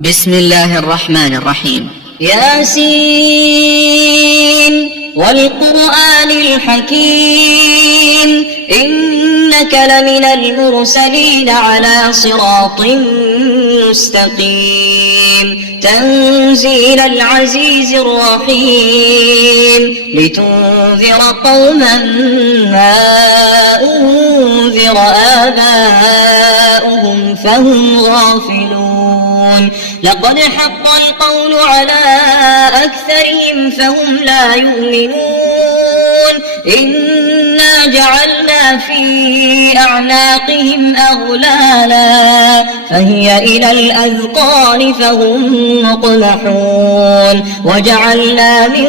بسم الله الرحمن الرحيم. ياسين والقرآن الحكيم إنك لمن المرسلين على صراط مستقيم تنزيل العزيز الرحيم لتنذر قوما ما أنذر آباؤهم فهم غافلون لقد حق القول على أكثرهم فهم لا يؤمنون إنا جعلنا في أعناقهم أغلالا فهي إلى الأذقان فهم مقمحون وجعلنا من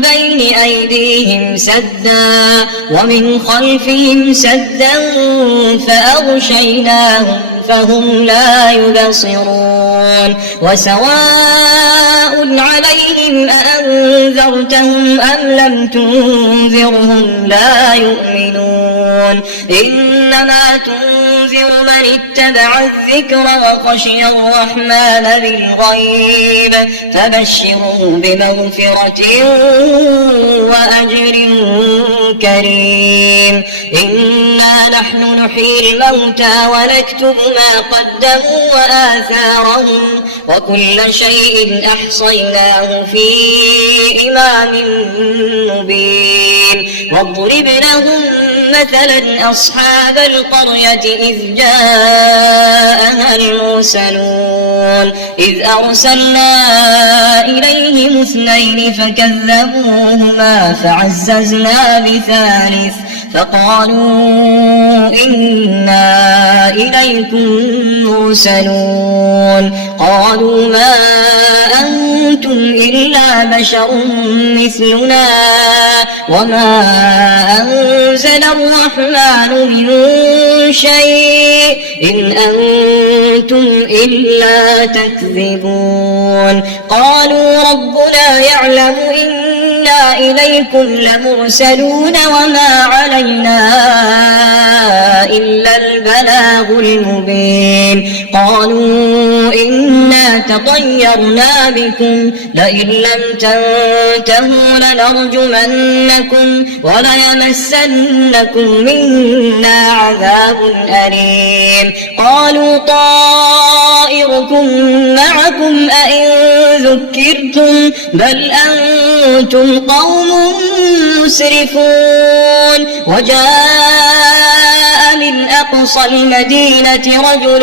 بين أيديهم سدا ومن خلفهم سدا فأغشيناهم فهم لا يبصرون وسواء عليهم أأنذرتهم أم لم تنذرهم لا يؤمنون إنما تنذر من اتبع الذكر وخشي الرحمن بالغيب فبشره بمغفرة وأجر كريم إنا نحن نحيي الموتى ونكتب ما قدموا وآثارهم وكل شيء أحصيناه في إمام مبين واضرب لهم مثلا أصحاب القرية إذ جاءها المرسلون إذ أرسلنا إليهم 2 فكذبوهما فعززنا بثالث فقالوا إنا إليكم مرسلون قالوا ما أنتم إلا بشر مثلنا وما أنزل الرحمن من شيء إن أنتم إلا تكذبون قالوا ربنا يعلم إنا إليكم لمرسلون وما علينا إلا البلاغ المبين قالوا إنا تطيرنا بكم لئن لم تنتهوا لنرجمنكم وليمسنكم منا عذاب أليم قالوا طائركم معكم أئن ذكرتم بل أنتم قوم مسرفون وجاء من أقصى المدينة رجل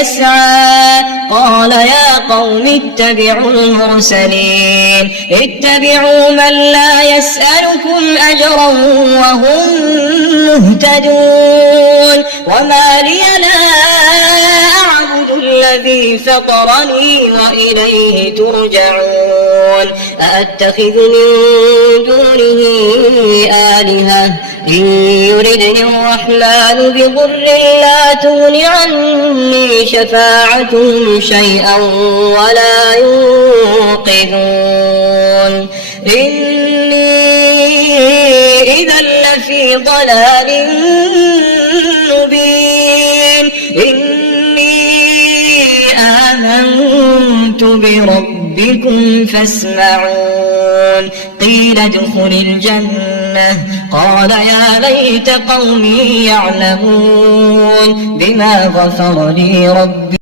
يسعى قال يا قوم اتبعوا المرسلين اتبعوا من لا يسألكم أجرا وهم مهتدون وما لي لا أعبد الذي فطرني وإليه ترجعون أأتخذ من دونه آلهة إن يردني الرحمن بضر لا تغن عني شفاعتهم شيئا ولا ينقذون إني إذا لفي ضلال مبين إني آمنت بربكم فاسمعون قيل ادخل الجنة قال يا ليت قومي يعلمون بما غفر لي ربي